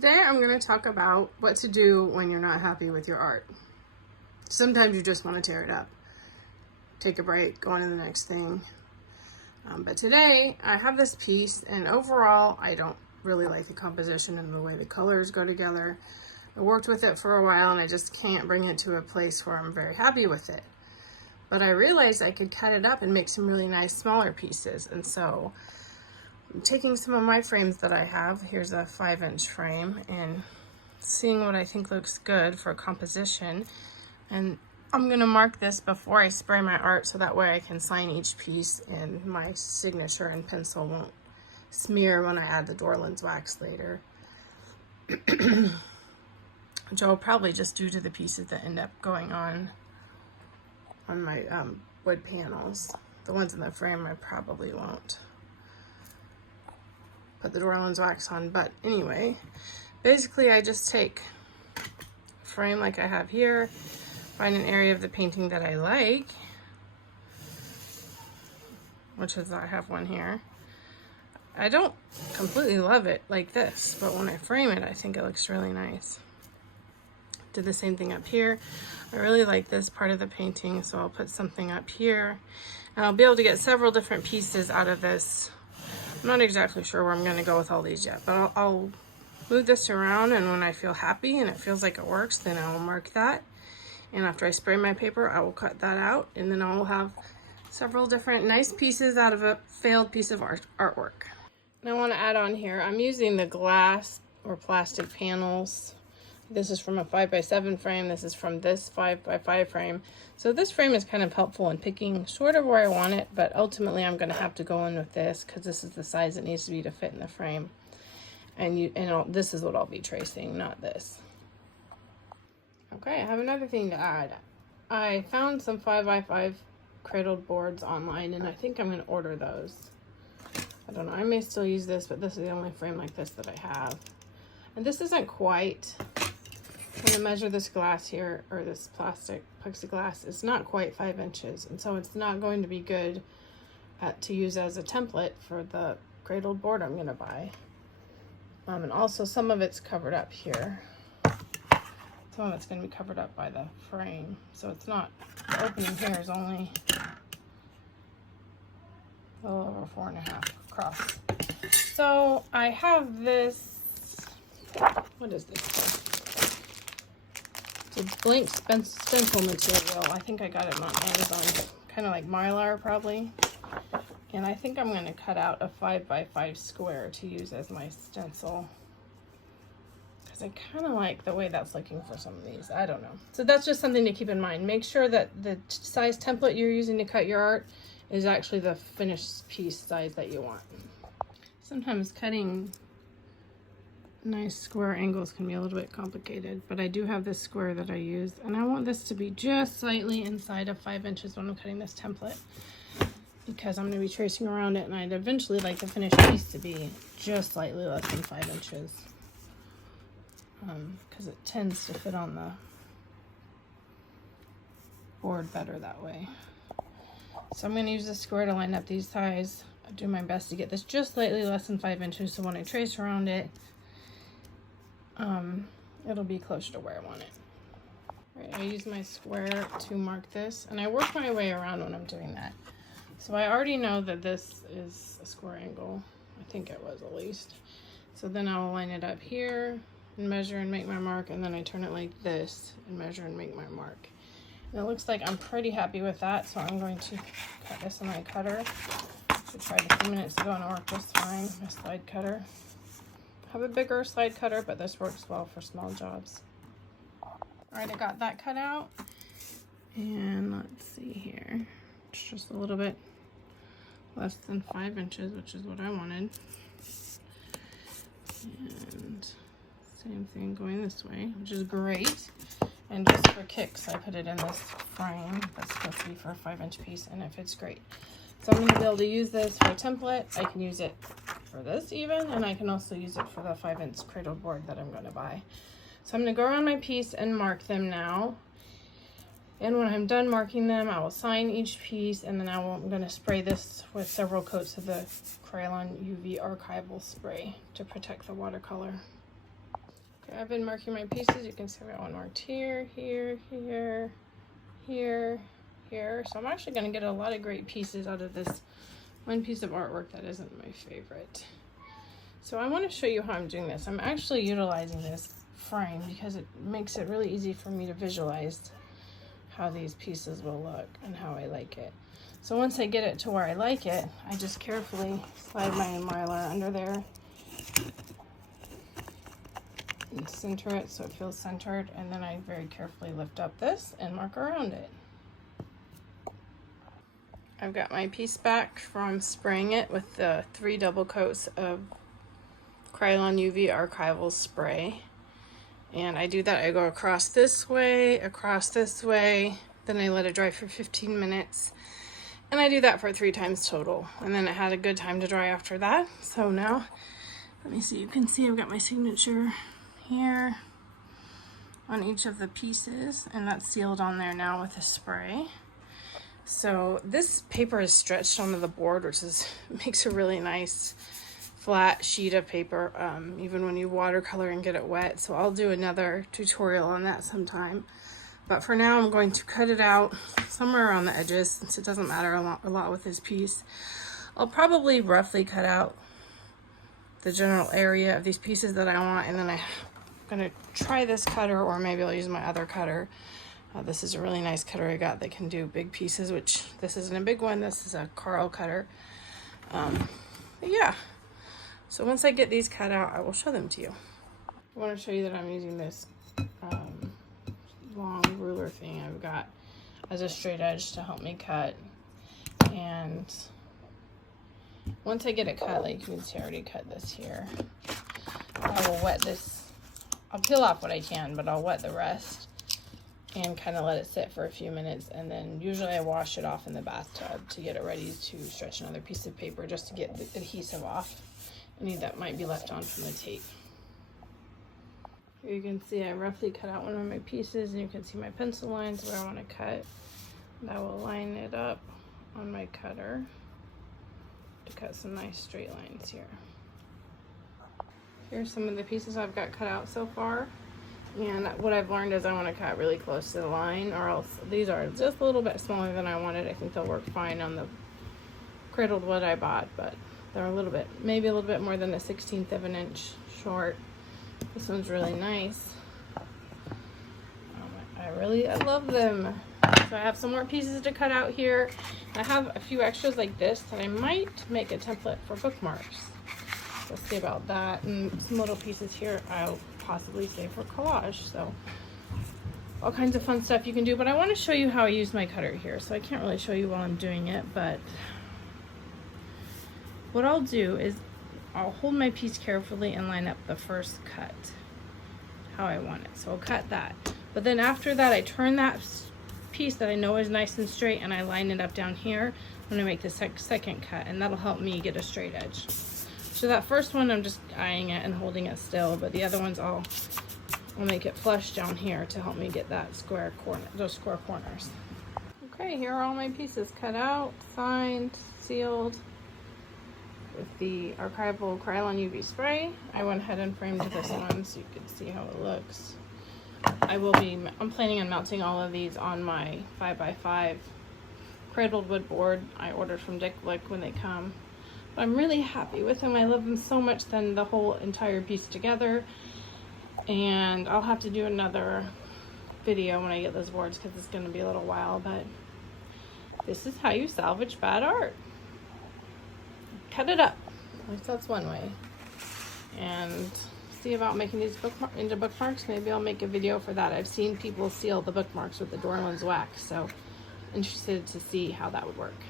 Today I'm going to talk about what to do when you're not happy with your art. Sometimes you just want to tear it up, take a break, go on to the next thing. But today I have this piece, and overall I don't really like the composition and the way the colors go together. I worked with it for a while and I just can't bring it to a place where I'm very happy with it. But I realized I could cut it up and make some really nice smaller pieces, and so I'm taking some of my frames that I have. Here's a 5-inch frame, and seeing what I think looks good for composition. And I'm gonna mark this before I spray my art so that way I can sign each piece and my signature and pencil won't smear when I add the door lens wax later. Which I'll probably just do to the pieces that end up going on my wood panels. The ones in the frame I probably won't put the door lens wax on, but anyway, basically I just take a frame like I have here, find an area of the painting that I like, which is I have one here. I don't completely love it like this, but when I frame it I think it looks really nice. Did the same thing up here. I really like this part of the painting, so I'll put something up here, and I'll be able to get several different pieces out of this. I'm not exactly sure where I'm going to go with all these yet, but I'll move this around, and when I feel happy and it feels like it works, then I will mark that. And after I spray my paper, I will cut that out, and then I will have several different nice pieces out of a failed piece of artwork. And I want to add on here, I'm using the glass or plastic panels. This is from a 5x7 frame. This is from this 5x5 frame. So this frame is kind of helpful in picking sort of where I want it, but ultimately I'm going to have to go in with this because this is the size it needs to be to fit in the frame. And this is what I'll be tracing, not this. Okay, I have another thing to add. I found some 5x5 cradled boards online, and I think I'm going to order those. I don't know, I may still use this, but this is the only frame like this that I have. And this isn't quite, I'm going to measure this glass here, or this plastic plexiglass, it's not quite 5 inches, and so it's not going to be good to use as a template for the cradled board I'm going to buy. And also some of it's covered up here. Some of it's going to be covered up by the frame, so it's not, the opening here is only a little over 4.5 across. So I have this, what is this called? It's blank stencil material. I think I got it on Amazon, kind of like Mylar probably. And I think I'm going to cut out a 5x5 square to use as my stencil, because I kind of like the way that's looking for some of these. I don't know. So that's just something to keep in mind. Make sure that the size template you're using to cut your art is actually the finished piece size that you want. Sometimes cutting nice square angles can be a little bit complicated, but I do have this square that I use, and I want this to be just slightly inside of 5 inches when I'm cutting this template, because I'm going to be tracing around it, and I'd eventually like the finished piece to be just slightly less than 5 inches, because it tends to fit on the board better that way. So I'm going to use this square to line up these sides. I'll do my best to get this just slightly less than 5 inches, so when I trace around it, it'll be closer to where I want it. Right, I use my square to mark this, and I work my way around when I'm doing that. So I already know that this is a square angle. I think it was at least. So then I'll line it up here and measure and make my mark, and then I turn it like this and measure and make my mark. And it looks like I'm pretty happy with that, so I'm going to cut this on my cutter. I tried a few minutes ago and it worked just fine, my slide cutter. I have a bigger slide cutter, but this works well for small jobs. Alright, I got that cut out. And let's see here. It's just a little bit less than 5 inches, which is what I wanted. And same thing going this way, which is great. And just for kicks, I put it in this frame that's supposed to be for a 5-inch piece, and it fits great. So I'm going to be able to use this for a template. I can use it for this even, and I can also use it for the 5-inch cradled board that I'm going to buy. So I'm going to go around my piece and mark them now. And when I'm done marking them, I will sign each piece, and then I'm going to spray this with several coats of the Crayon UV archival spray to protect the watercolor. Okay, I've been marking my pieces. You can see I got one marked here, here, here, here, here. So I'm actually going to get a lot of great pieces out of this one piece of artwork that isn't my favorite. So I want to show you how I'm doing this. I'm actually utilizing this frame because it makes it really easy for me to visualize how these pieces will look and how I like it. So once I get it to where I like it, I just carefully slide my Mylar under there and center it so it feels centered, and then I very carefully lift up this and mark around it. I've got my piece back from spraying it with the 3 double coats of Krylon UV archival spray, and I do that. I go across this way, then I let it dry for 15 minutes, and I do that for 3 times total, and then it had a good time to dry after that. So now let me see, you can see I've got my signature here on each of the pieces, and that's sealed on there now with a spray. So this paper is stretched onto the board, which makes a really nice flat sheet of paper, even when you watercolor and get it wet. So I'll do another tutorial on that sometime. But for now, I'm going to cut it out somewhere around the edges, since it doesn't matter a lot with this piece. I'll probably roughly cut out the general area of these pieces that I want, and then I'm gonna try this cutter, or maybe I'll use my other cutter. This is a really nice cutter I got that can do big pieces, which this isn't a big one. This is a Carl cutter. But yeah, so once I get these cut out, I will show them to you. I want to show you that I'm using this long ruler thing I've got as a straight edge to help me cut. And once I get it cut, like you can see I already cut this here, I will wet this. I'll peel off what I can, but I'll wet the rest and kind of let it sit for a few minutes, and then usually I wash it off in the bathtub to get it ready to stretch another piece of paper, just to get the adhesive off, any that might be left on from the tape. Here you can see I roughly cut out one of my pieces, and you can see my pencil lines where I want to cut, and I will line it up on my cutter to cut some nice straight lines here. Here's some of the pieces I've got cut out so far, and what I've learned is I want to cut really close to the line, or else these are just a little bit smaller than I wanted. I think they'll work fine on the cradled wood I bought, but they're a little bit, maybe a little bit more than a 1/16 of an inch short. This one's really nice. I love them. So I have some more pieces to cut out here. I have a few extras like this that I might make a template for bookmarks. Let's see about that, and some little pieces here I'll possibly save for collage. So all kinds of fun stuff you can do, but I want to show you how I use my cutter here. So I can't really show you while I'm doing it, but what I'll do is I'll hold my piece carefully and line up the first cut how I want it. So I'll cut that, but then after that I turn that piece that I know is nice and straight and I line it up down here when I make the second cut, and that'll help me get a straight edge. So that first one I'm just eyeing it and holding it still, but the other ones I'll make it flush down here to help me get that square corner, those square corners. Okay, here are all my pieces cut out, signed, sealed with the archival Krylon UV spray. I went ahead and framed this one so you can see how it looks. I'm planning on mounting all of these on my 5x5 cradled wood board I ordered from Dick Blick when they come. But I'm really happy with them. I love them so much than the whole entire piece together. And I'll have to do another video when I get those boards because it's going to be a little while. But this is how you salvage bad art. Cut it up. At least that's one way. And see about making these into bookmarks. Maybe I'll make a video for that. I've seen people seal the bookmarks with the Dorland's wax, so interested to see how that would work.